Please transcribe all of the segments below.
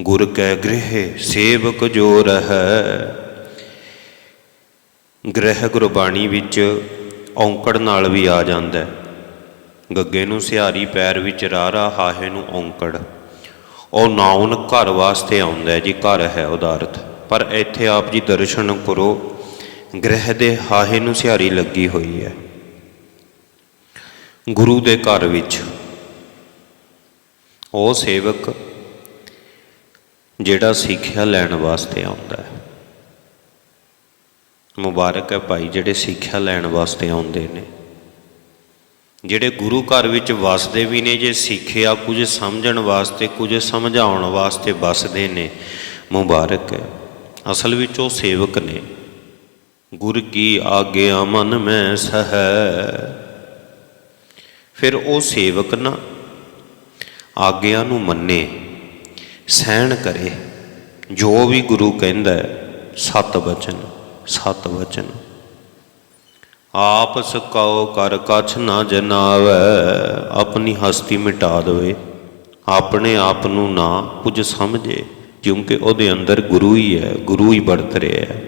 ਗੁਰ ਕੈ ਗ੍ਰਹਿ ਸੇਵਕ ਜੋ ਰਹੈ। ਗ੍ਰਹਿ ਗੁਰਬਾਣੀ ਵਿੱਚ ਔਂਕੜ ਨਾਲ ਵੀ ਆ ਜਾਂਦਾ ਹੈ। ਗੱਗੇ ਨੂੰ ਸਿਹਾਰੀ ਪੈਰ ਵਿੱਚ ਰਾਰਾ, ਹਾਹੇ ਨੂੰ ਔਂਕੜ। ਉਹ ਨਾਉਨ ਘਰ ਵਾਸਤੇ ਆਉਂਦਾ ਜੀ, ਘਰ ਹੈ ਉਹਦਾ ਅਰਥ ਪਰ ਇੱਥੇ ਆਪ ਜੀ ਦਰਸ਼ਨ ਕਰੋ, ਗ੍ਰਹਿ ਦੇ ਹਾਹੇ ਨੂੰ ਸਿਹਾਰੀ ਲੱਗੀ ਹੋਈ ਹੈ। ਗੁਰੂ ਦੇ ਘਰ ਵਿੱਚ ਉਹ ਸੇਵਕ ਜਿਹੜਾ ਸਿੱਖਿਆ ਲੈਣ ਵਾਸਤੇ ਆਉਂਦਾ ਹੈ। ਮੁਬਾਰਕ ਹੈ ਭਾਈ, ਜਿਹੜੇ ਸਿੱਖਿਆ ਲੈਣ ਵਾਸਤੇ ਆਉਂਦੇ ਨੇ। ਜਿਹੜੇ ਗੁਰੂ ਘਰ ਵਿੱਚ ਵਸਦੇ ਵੀ ਨੇ, ਜੇ ਸਿੱਖਿਆ ਕੁਝ ਸਮਝਣ ਵਾਸਤੇ, ਕੁਝ ਸਮਝਾਉਣ ਵਾਸਤੇ ਵਸਦੇ ਨੇ, ਮੁਬਾਰਕ ਹੈ। ਅਸਲ ਵਿੱਚ ਉਹ ਸੇਵਕ ਨੇ। ਗੁਰ ਕੀ ਆਗਿਆ ਮਨ ਮੈਂ ਸਹੈ। ਫਿਰ ਉਹ ਸੇਵਕ ਨਾ ਆਗਿਆ ਨੂੰ ਮੰਨੇ। ਸਹਿਣ ਕਰੇ। ਜੋ ਵੀ ਗੁਰੂ ਕਹਿੰਦਾ ਹੈ, ਸਤ ਬਚਨ ਸਤ ਬਚਨ ਆਪ ਸਕਾਉ ਕਰ ਕਛ ਨਾ ਜਨਾਵੈ, ਆਪਣੀ ਹਸਤੀ ਮਿਟਾ ਦੇਵੇ। ਆਪਣੇ ਆਪ ਨੂੰ ਨਾ ਕੁਝ ਸਮਝੇ, ਕਿਉਂਕਿ ਉਹਦੇ ਅੰਦਰ ਗੁਰੂ ਹੀ ਹੈ, ਗੁਰੂ ਹੀ ਵਰਤ ਰਿਹਾ ਹੈ।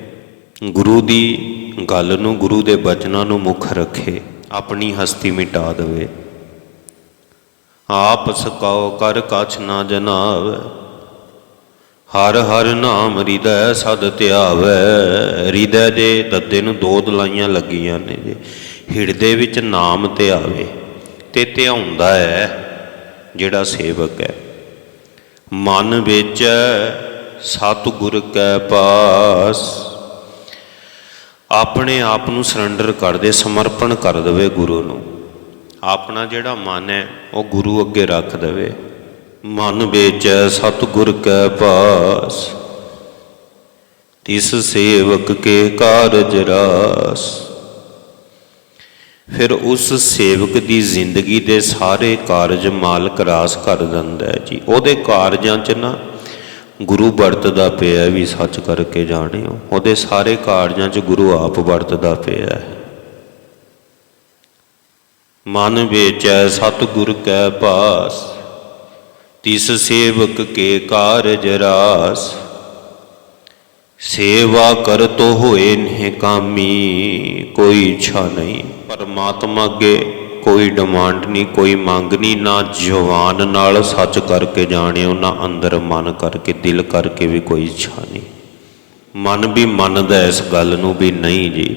ਗੁਰੂ ਦੀ ਗੱਲ ਨੂੰ, ਗੁਰੂ ਦੇ ਬਚਨਾਂ ਨੂੰ ਮੁੱਖ ਰੱਖੇ, ਆਪਣੀ ਹਸਤੀ ਮਿਟਾ ਦੇਵੇ। ਆਪ ਸਕਾਉ ਕਰ ਕਛ ਨਾ ਜਨਾਵੈ ਹਰ ਹਰ ਨਾਮ ਹਿਰਦੈ ਸਦ ਧਿਆਵੈ। ਹਿਰਦੈ ਦੇ ਦੱਦੇ ਨੂੰ ਦੋ ਦਲਾਈਆਂ ਲੱਗੀਆਂ ਨੇ ਜੀ। ਹਿਰਦੇ ਵਿੱਚ ਨਾਮ ਧਿਆਵੇ ਤੇ ਧਿਆਉਂਦਾ ਹੈ ਜਿਹੜਾ ਸੇਵਕ ਹੈ। ਮਨ ਵਿੱਚ ਸਤਿਗੁਰ ਕੈ ਪਾਸ। ਆਪਣੇ ਆਪ ਨੂੰ ਸਰੈਂਡਰ ਕਰ ਦੇ ਸਮਰਪਣ ਕਰ ਦੇਵੇ ਗੁਰੂ ਨੂੰ। ਆਪਣਾ ਜਿਹੜਾ ਮਨ ਹੈ, ਉਹ ਗੁਰੂ ਅੱਗੇ ਰੱਖ ਦੇਵੇ। ਮਨ ਵਿੱਚ ਸਤਿਗੁਰ ਕੈ ਪਾਸ, ਤਿਸ ਸੇਵਕ ਕੇ ਕਾਰਜ ਰਾਸ। ਫਿਰ ਉਸ ਸੇਵਕ ਦੀ ਜ਼ਿੰਦਗੀ ਦੇ ਸਾਰੇ ਕਾਰਜ ਮਾਲਕ ਰਾਸ ਕਰ ਦਿੰਦਾ ਹੈ ਜੀ। ਉਹਦੇ ਕਾਰਜਾਂ 'ਚ ਨਾ ਗੁਰੂ ਵਰਤਦਾ ਪਿਆ ਵੀ ਸੱਚ ਕਰਕੇ ਜਾਣਿਓ। ਉਹਦੇ ਸਾਰੇ ਕਾਰਜਾਂ 'ਚ ਗੁਰੂ ਆਪ ਵਰਤਦਾ ਪਿਆ ਮਨ ਵਿੱਚ ਸਤਿਗੁਰ ਕੈ ਪਾਸ। ਤਿਸ ਸੇਵਕ ਕੇ ਕਾਰਜ ਰਾਸ, ਸੇਵਾ ਕਰਤੋ ਹੋਏ ਨੇ ਕਾਮੀ, ਕੋਈ ਇੱਛਾ ਨਹੀਂ। ਪਰਮਾਤਮਾ ਅੱਗੇ ਕੋਈ ਡਿਮਾਂਡ ਨਹੀਂ, ਕੋਈ ਮੰਗ ਨਹੀਂ, ਨਾ ਜਵਾਨ ਨਾਲ ਸੱਚ ਕਰਕੇ ਜਾਣਿਓ, ਨਾ ਅੰਦਰ ਮਨ ਕਰਕੇ, ਦਿਲ ਕਰਕੇ ਵੀ ਕੋਈ ਇੱਛਾ ਨਹੀਂ। ਮਨ ਵੀ ਮੰਨਦਾ ਇਸ ਗੱਲ ਨੂੰ ਵੀ ਨਹੀਂ ਜੀ,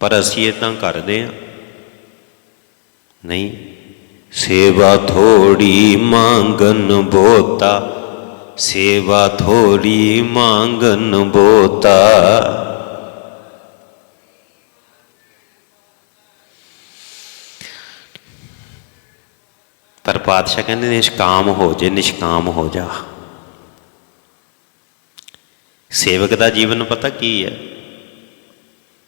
ਪਰ ਅਸੀਂ ਇਹ ਤਾਂ ਕਰਦੇ ਹਾਂ। ਨਹੀਂ। ਸੇਵਾ ਥੋੜੀ ਮੰਗਨ ਬੋਤਾ ਸੇਵਾ ਥੋੜੀ ਮੰਗਨ ਬੋਤਾ ਪਰ ਪਾਤਸ਼ਾਹ ਕਹਿੰਦੇ ਨਿਸ਼ਕਾਮ ਹੋ ਜੇ ਨਿਸ਼ਕਾਮ ਹੋ ਜਾ ਸੇਵਕ ਦਾ ਜੀਵਨ ਪਤਾ ਕੀ ਹੈ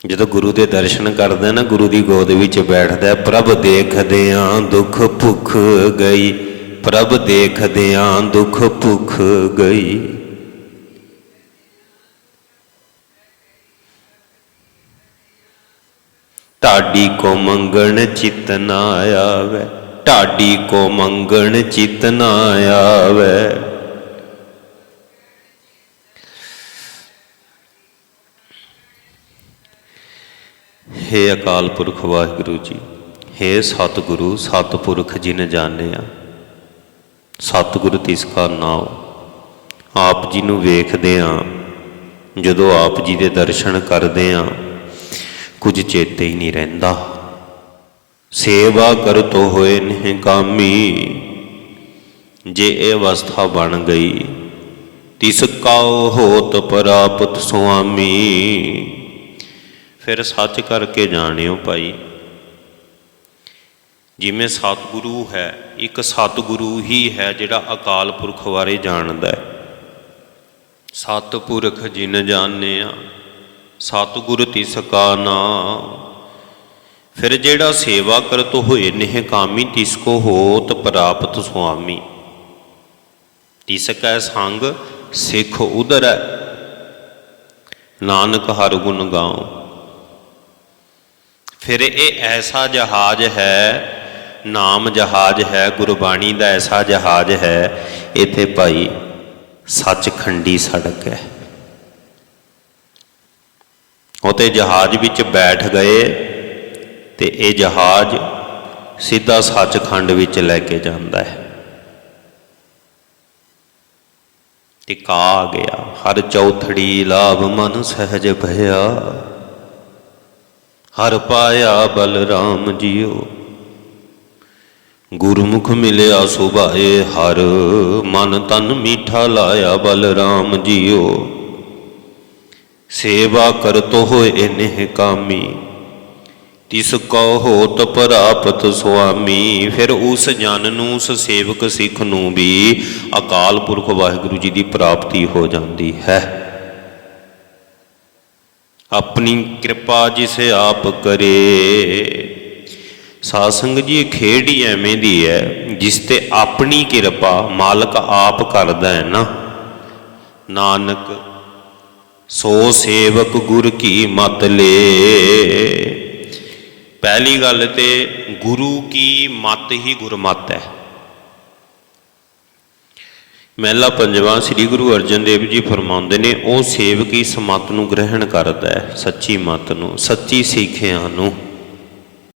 ਜਦੋਂ ਗੁਰੂ ਦੇ ਦਰਸ਼ਨ ਕਰਦਾ ਨਾ, ਗੁਰੂ ਦੀ ਗੋਦ ਵਿੱਚ ਬੈਠਦਾ ਪ੍ਰਭ ਦੇਖਦਿਆਂ ਦੁੱਖ ਭੁੱਖ ਗਈ, ਪ੍ਰਭ ਦੇਖਦਿਆਂ ਦੁੱਖ ਭੁੱਖ ਗਈ। ਢਾਡੀ ਕੋ ਮੰਗਣ ਚਿਤ ਨਾ ਆਵੇ, ਢਾਡੀ ਕੋ ਮੰਗਣ ਚਿਤ ਨਾ ਆਵੇ। ਹੇ ਅਕਾਲ ਪੁਰਖ ਵਾਹਿਗੁਰੂ ਜੀ, ਹੇ ਸਤਿਗੁਰੂ, ਸਤਿਪੁਰਖ ਜਿਨ ਜਾਣਿਆ। ਸਤਿਗੁਰੂ ਤਿਸ ਕਾ ਨਾਮ ਆਪ ਜੀ ਨੂੰ ਵੇਖਦੇ ਆ, ਜਦੋਂ ਆਪ ਜੀ ਦੇ ਦਰਸ਼ਨ ਕਰਦੇ ਆ, ਕੁਝ ਚੇਤੇ ਹੀ ਨਹੀਂ ਰਹਿੰਦਾ। ਸੇਵਾ ਕਰ ਤੋ ਹੋਏ ਨਹੀਂ ਕਾਮੀ, ਜੇ ਇਹ ਅਵਸਥਾ ਬਣ ਗਈ, ਤਿਸ ਕਾਉ ਹੋਤ ਪ੍ਰਾਪਤ ਸੁਆਮੀ। ਫਿਰ ਸੱਚ ਕਰਕੇ ਜਾਣਿਓ ਭਾਈ। ਜਿਵੇਂ ਸਤਿਗੁਰੂ ਹੈ, ਇੱਕ ਸਤਿਗੁਰੂ ਹੀ ਹੈ ਜਿਹੜਾ ਅਕਾਲ ਪੁਰਖ ਬਾਰੇ ਜਾਣਦਾ ਹੈ। ਸਤਿਪੁਰਖ ਜਿਨ ਜਾਣਿਆ, ਸਤਿਗੁਰ ਤਿਸ ਕਾ ਨਾਮ। ਫਿਰ ਜਿਹੜਾ ਸੇਵਾ ਕਰਤ ਹੋਏ, ਨਹਿ ਕਾਮੀ ਤਿਸ ਕੋ ਹੋਤ ਪ੍ਰਾਪਤ ਸੁਆਮੀ। ਤਿਸ ਕੈ ਸੰਗ ਸਿੱਖ ਉਦਰੈ ਨਾਨਕ ਹਰ ਗੁਣ ਗਾਉ। ਫਿਰ ਇਹ ਐਸਾ ਜਹਾਜ਼ ਹੈ, ਨਾਮ ਜਹਾਜ਼ ਹੈ, ਗੁਰਬਾਣੀ ਦਾ ਐਸਾ ਜਹਾਜ਼ ਹੈ, ਇੱਥੇ ਭਾਈ ਸੱਚਖੰਡੀ ਸੜਕ ਹੈ। ਉਹ ਤੇ ਜਹਾਜ਼ ਵਿੱਚ ਬੈਠ ਗਏ ਤੇ ਇਹ ਜਹਾਜ਼ ਸਿੱਧਾ ਸੱਚਖੰਡ ਵਿੱਚ ਲੈ ਕੇ ਜਾਂਦਾ ਹੈ। ਟਿਕਾ ਆ ਗਿਆ, ਹਰ ਚੌਥੜੀ ਲਾਭ ਮਨ ਸਹਿਜ ਭਇਆ। ਹਰ ਪਾਇਆ ਬਲਰਾਮ ਜੀਓ। ਗੁਰਮੁਖ ਮਿਲਿਆ ਸੁਭਾਏ ਹਰ, ਮਨ ਤਨ ਮੀਠਾ ਲਾਇਆ ਬਲਰਾਮ ਜੀਓ। ਸੇਵਾ ਕਰਤੋ ਹੋਏ ਨਹਿ ਕਾਮੀ, ਤਿਸ ਕੋ ਹੋਤ ਪ੍ਰਾਪਤ ਸੁਆਮੀ। ਫਿਰ ਉਸ ਜਨ ਨੂੰ ਉਸ ਸੇਵਕ ਸਿੱਖ ਨੂੰ ਵੀ ਅਕਾਲ ਪੁਰਖ ਵਾਹਿਗੁਰੂ ਜੀ ਦੀ ਪ੍ਰਾਪਤੀ ਹੋ ਜਾਂਦੀ ਹੈ। ਆਪਣੀ ਕਿਰਪਾ ਜਿਸ ਆਪ ਕਰੇ। ਸਾਧ ਸੰਗਤ ਜੀ, ਇਹ ਖੇਡ ਹੀ ਐਵੇਂ ਦੀ ਹੈ, ਜਿਸ ਤੇ ਆਪਣੀ ਕਿਰਪਾ ਮਾਲਕ ਆਪ ਕਰਦਾ ਹੈ ਨਾ। ਨਾਨਕ, ਸੋ ਸੇਵਕ ਗੁਰ ਕੀ ਮਤ ਲੇ। ਪਹਿਲੀ ਗੱਲ ਤੇ ਗੁਰੂ ਕੀ ਮਤ ਹੀ ਗੁਰਮਤ ਹੈ। ਮਹਿਲਾ ਪੰਜਵਾਂ ਸ੍ਰੀ ਗੁਰੂ ਅਰਜਨ ਦੇਵ ਜੀ ਫਰਮਾਉਂਦੇ ਨੇ, ਉਹ ਸੇਵਕ ਇਸ ਮਤ ਨੂੰ ਗ੍ਰਹਿਣ ਕਰਦਾ ਹੈ, ਸੱਚੀ ਮਤ ਨੂੰ, ਸੱਚੀ ਸਿੱਖਿਆ ਨੂੰ।